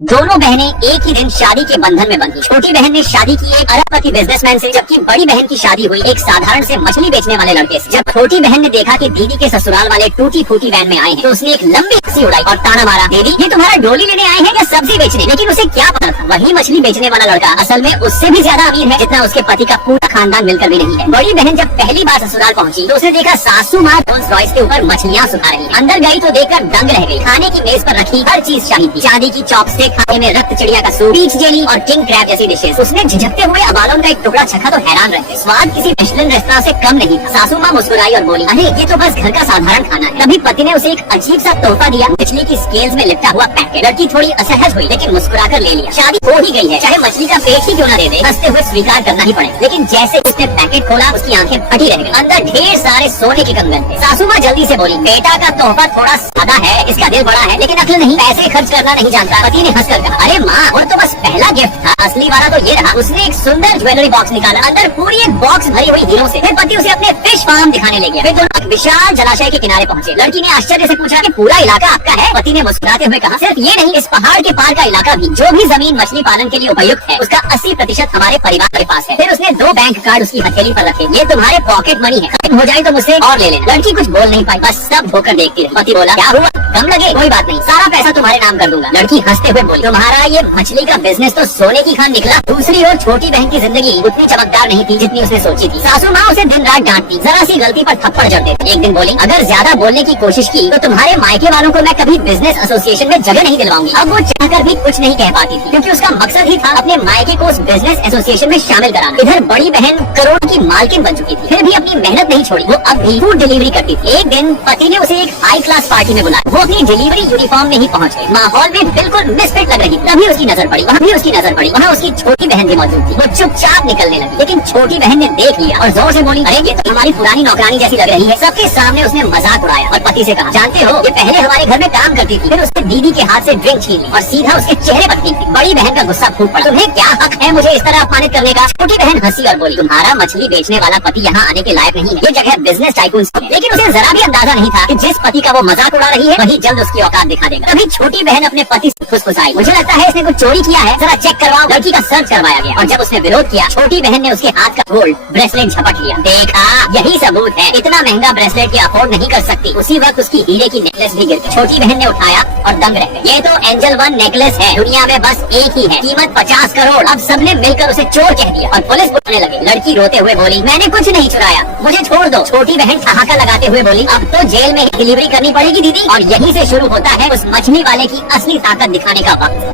दोनों बहनें एक ही दिन शादी के बंधन में बंधी। छोटी बहन ने शादी की एक अरबपति बिजनेसमैन से, जबकि बड़ी बहन की शादी हुई एक साधारण से मछली बेचने वाले लड़के से। जब छोटी बहन ने देखा कि दीदी के ससुराल वाले टूटी फूटी वैन में आए हैं, तो उसने एक लंबी हंसी उड़ाई और ताना मारा, दीदी ये तुम्हारा डोली लेने आए हैं या सब्जी बेचने? लेकिन उसे क्या पता था वही मछली बेचने वाला लड़का असल में उससे भी ज्यादा अमीर है जितना उसके पति का पूरा खानदान मिलकर भी नहीं है। बड़ी बहन जब पहली बार ससुराल पहुंची तो उसने देखा सासू माँ रोल्स रॉयस के ऊपर मछलियाँ सुखा रही है। अंदर गई तो देखकर दंग रह गई। खाने की मेज पर रखी हर चीज शाही थी। शादी की चॉपस्टिक, खाने में रक्त चिड़िया का सूप, बीच जेली और किंग क्रैब जैसी डिशेस। उसने झिझकते हुए अबालोन का एक टुकड़ा चखा तो हैरान रह गए। स्वाद किसी मिशेलिन रेस्तरां से कम नहीं था। सासू माँ मुस्कुराई और बोली, अरे ये तो बस घर का साधारण खाना है। तभी पति ने उसे एक अजीब सा तोहफा दिया, मछली की स्केल्स में लिपटा हुआ पैकेट। लड़की थोड़ी असहज हुई लेकिन मुस्कुरा कर ले लिया। शादी हो ही गई है, चाहे मछली का पेट ही क्यों न दे दे, हंसते हुए स्वीकार करना ही पड़े। लेकिन जैसे उसने पैकेट खोला उसकी आंखें फटी रह गई। अंदर ढेर सारे सोने के कंगन थे। सासू माँ जल्दी से बोली, बेटा का तोहफा थोड़ा सादा है, इसका दिल बड़ा है लेकिन अक्ल नहीं, पैसे खर्च करना नहीं जानता। पति ने हंसकर कहा, अरे माँ और तो बस पहला गिफ्ट था, असली वाला तो ये रहा। उसने एक सुंदर ज्वेलरी बॉक्स निकाला, अंदर पूरी एक बॉक्स भरी हुई हीरों से। फिर पति उसे अपने फिश फार्म दिखाने ले गया। फिर दोनों एक विशाल जलाशय के किनारे पहुंचे। लड़की ने आश्चर्य से पूछा कि पूरा इलाका आपका है? पति ने मुस्कुराते हुए कहा, सिर्फ ये नहीं, इस पहाड़ के पार का इलाका भी। जो भी जमीन मछली पालन के लिए उपयुक्त है उसका 80% हमारे परिवार के पास है। फिर उसने 2 बैंक कार्ड उसकी हथेली पर रखे, ये तुम्हारे पॉकेट मनी है, खत्म हो जाए तो मुझसे और ले लेना। लड़की कुछ बोल नहीं पाई, बस सब धोकर देखती रही। पति बोला, क्या हुआ, कम लगे? कोई बात नहीं, सारा पैसा तुम्हारे नाम कर दूंगा। लड़की हंसते हुए बोली, तुम्हारा ये मछली का बिजनेस तो सोने की खान निकला। दूसरी ओर छोटी बहन की जिंदगी उतनी चमकदार नहीं थी जितनी उसने सोची थी। सासू माँ उसे दिन रात डांटती, जरा सी गलती पर थप्पड़ जड़ते थे। एक दिन बोली, अगर ज्यादा बोलने की कोशिश की तो तुम्हारे मायके वालों को मैं कभी बिजनेस एसोसिएशन में जगह नहीं दिलवाऊंगी। अब वो चाहकर भी कुछ नहीं कह पाती थी क्योंकि उसका मकसद ही था अपने मायके को उस बिजनेस एसोसिएशन में शामिल कराना। इधर बड़ी बहन करोड़ की मालकिन बन चुकी थी, फिर भी अपनी मेहनत नहीं छोड़ी। वो अब भी फूड डिलीवरी करती थी। एक दिन पति ने उसे एक हाई क्लास पार्टी में बुलाया। वो अपनी डिलीवरी यूनिफॉर्म में ही पहुंच गई। माहौल में बिल्कुल मिसफिट लग रही थी। तभी उसकी नजर पड़ी, वहाँ उसकी छोटी बहन भी मौजूद थी। वो चुपचाप निकलने लगी लेकिन छोटी बहन ने देख लिया और जोर से बोली, अरे ये तो हमारी पुरानी नौकरानी जैसी लग रही है। सबके सामने उसने मजाक उड़ाया और पति से कहा, जानते हो ये पहले हमारे घर में काम करती थी। फिर उसने दीदी के हाथ से ड्रिंक छीन ली और सीधा उसके चेहरे पर फेंक दी। बड़ी बहन का गुस्सा फूट पड़ा, तुम्हें क्या हक है मुझे इस तरह अपमानित करने का? छोटी बहन हंसी और बोली, तुम्हारा मछली बेचने वाला पति यहाँ आने के लायक नहीं है, ये जगह बिजनेस टाइकून की है। लेकिन उसे जरा भी अंदाजा नहीं था कि जिस पति का वो मजाक उड़ा रही है वही जल्द उसकी औकात दिखा देगा। तभी छोटी बहन अपने पति से फुसफुसाई, मुझे लगता है इसने कुछ चोरी किया है, जरा चेक करवाओ। लड़की का सर्च करवाया गया और जब उसने विरोध किया छोटी बहन ने उसके हाथ का गोल्ड ब्रेसलेट झपट लिया। देखा, यही सबूत है, इतना महंगा ब्रेसलेट की अफोर्ड नहीं कर सकती। उसी वक्त उसकी हीरे की नेकलेस भी गिर गई। छोटी बहन ने उठाया और दंग रह गई। ये तो एंजल 1 नेकलेस है, दुनिया में बस एक ही है, कीमत 50 करोड़। अब सबने मिलकर उसे चोर कह दिया और पुलिस बुलाने लगी। लड़की रोते हुए बोली, मैंने कुछ नहीं चुराया, मुझे छोड़ दो। छोटी बहन ठहाका लगाते हुए बोली, अब तो जेल में डिलीवरी करनी पड़ेगी दीदी। और यहीं से शुरू होता है उस मछली वाले की असली ताकत दिखाने का वक्त।